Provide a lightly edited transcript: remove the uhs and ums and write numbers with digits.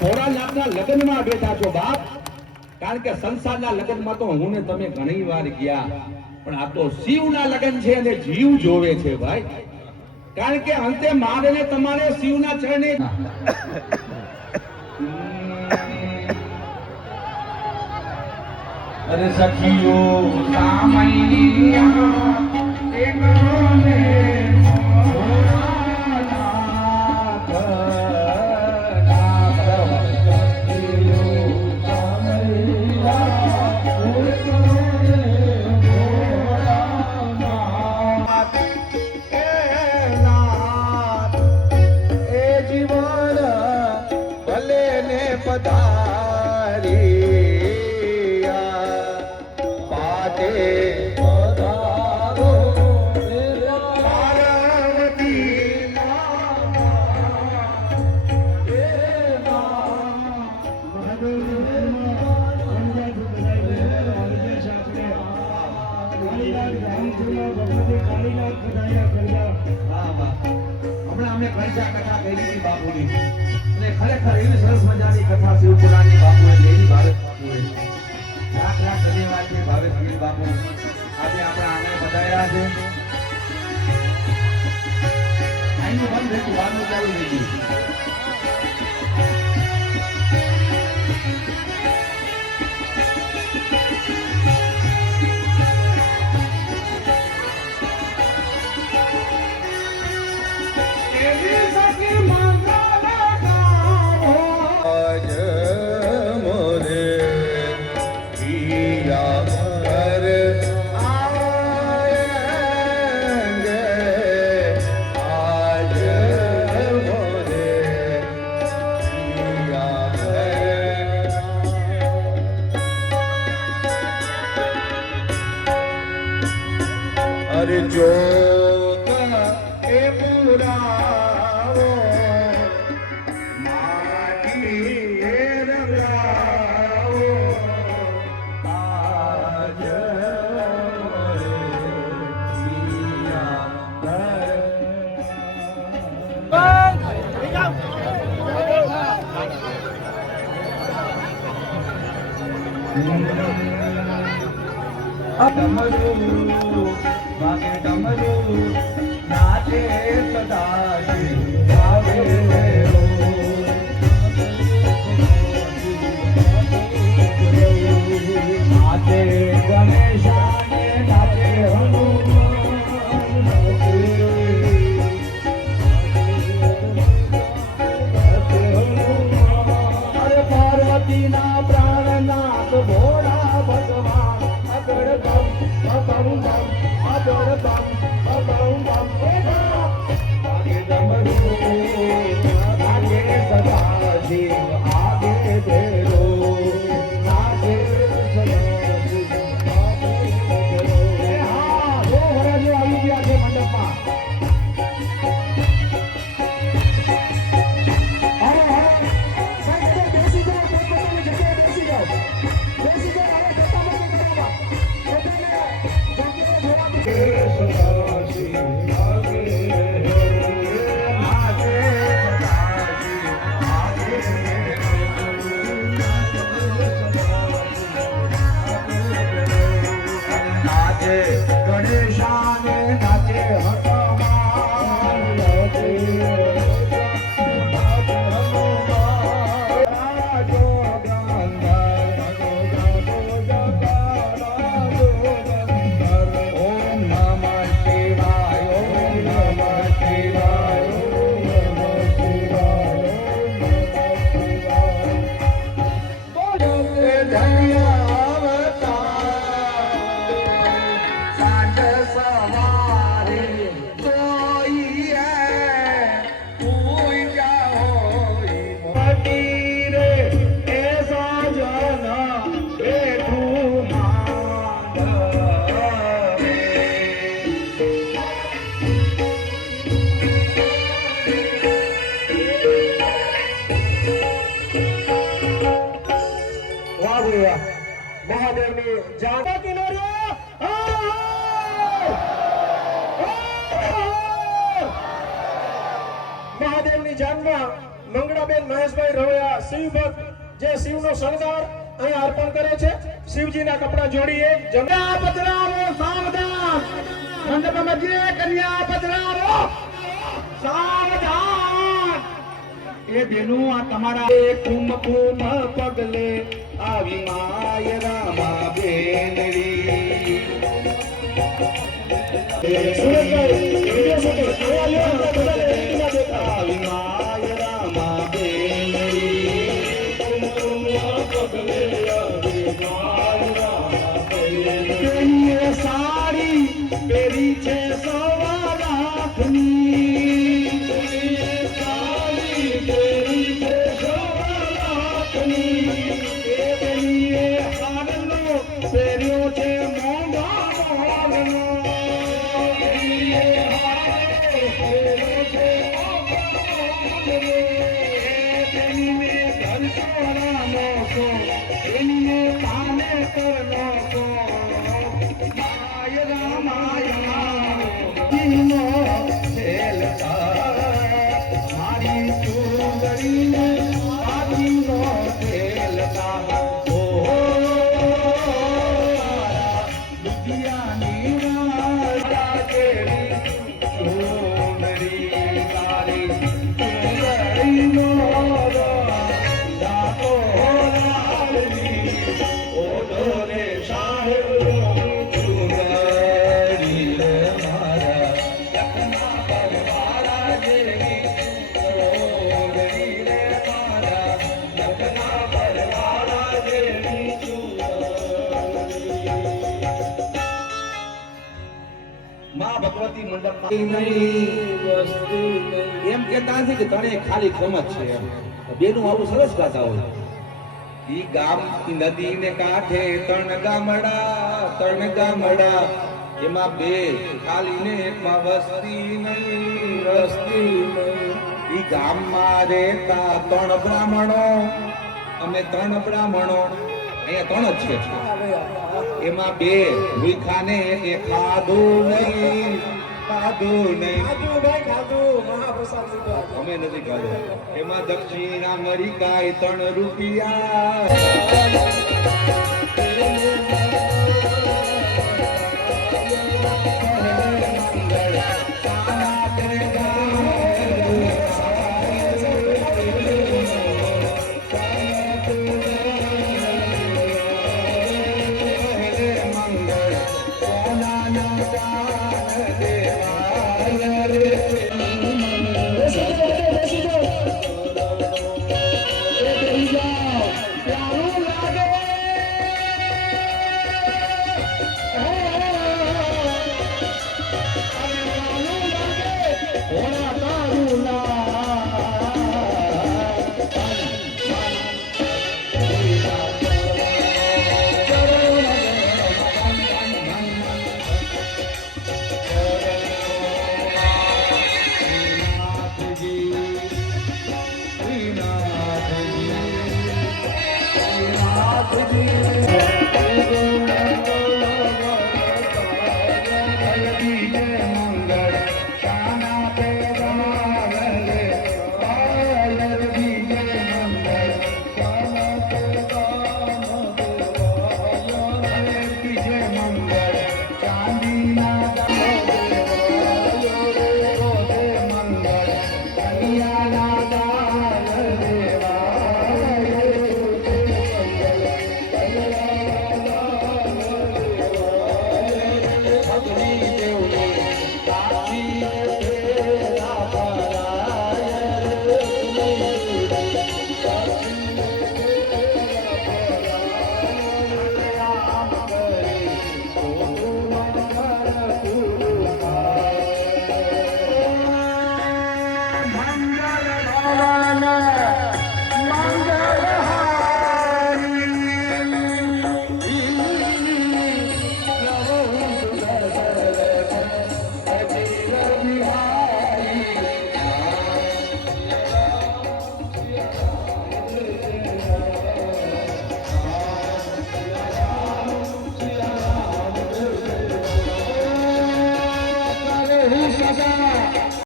ભોળાનાથના લગ્નમાં બેઠા છો બાપ, કારણ કે સંસારના લગ્નમાં તો હું ને તમે ઘણી વાર ગયા, પણ આ તો શિવના લગ્ન છે અને જીવ જોવે છે ભાઈ, કારણ કે અંતે મારે તમારે શિવના ચરણે અરે સખીઓ સામૈયા એકને ખરેખર એવી સરસ મજાની કથા શિવપુરાણની બાપુએ લેલી ભારત બાપુએ લાખ લાખ ધન્યવાદ છે ભાવેશ ગીર બાપુ, આજે આપણા આંગણે બધાયા છે. અહીંનું બંધ રહેતું બહારનું ચાલુ થઈ ગયું. નાચે સદા નાચે ગણેશાને નાચે અરે પાર્વતીના પ્રાણનાથ ભોળા ભગવાન મહાદેવની જાગા કિનારે મહાદેવની જાનમાં મંગળાબેન મહેશભાઈ રવૈયા શિવ ભક્ત જે શિવનો શણગાર અહીંયા અર્પણ કરે છે શિવજીના કપડા જોડીએ જમણા પધરાવો સાવધાન મંડપમાં જે કન્યા પધરાવો સાવધાન એ બેનું આ તમારા કુમ કુમ પગલે આવી માય રામા બેનડી સુરેશભાઈ વિડિયો શૂટિંગ અહીંયા લ્યો બધા રેતીમાં દેખાય આવી માય રામા બેનડી કુમ કુમ પગલે આવી માય રામા બેનડી પેરીએ સાડી પેરી છે સવા લાખની પેરીએ સાડી પેરી છે સવા લાખની એ બેનીએ હારનો પેર્યો છે મોંઘા મોલનો બેનીએ હારનો પેર્યો છે મોંઘા મોલનો એ બેનીને ઘર ચોરાનો સો બેનીને પાને કરનો સો માય રામાયા દીનો ખેલતા મારી ચૂંદડીને આદિનો ખેલતા ઓ દુધિયાની રાજા કેરી ચૂંદડી તારી ચૂંદડીનો દાતો લાલની ઓ ડોલે સાહેબ ચૂંદડી રે મારા લખના પરવારા જેવી ચૂંદડી રે મારા લખના પરવારા જેવી ચૂંદડી માં ભગવતી મંડપમાં એમ કહેતા છે કે તને ખાલી ખમત છે એમ બેનું આવું સરસ ગાતા હોય ઈ ગામ નદી ને કાંઠે ત્રણ ગામડા એમાં બે ખાલી ને એકમાં વસ્તી નહીં ઈ ગામમાં રહેતા ત્રણ બ્રાહ્મણો અમે ત્રણ બ્રાહ્મણો અહીંયા ત્રણ જ છે એમાં બે ભૂખા ને એ ખાધું નહીં ભાઈ ખાધું મહાપ્રસાદ લીધો અમે નથી ખાધો એમાં દક્ષિણા મરી કાય 3 રૂપિયા Thank you.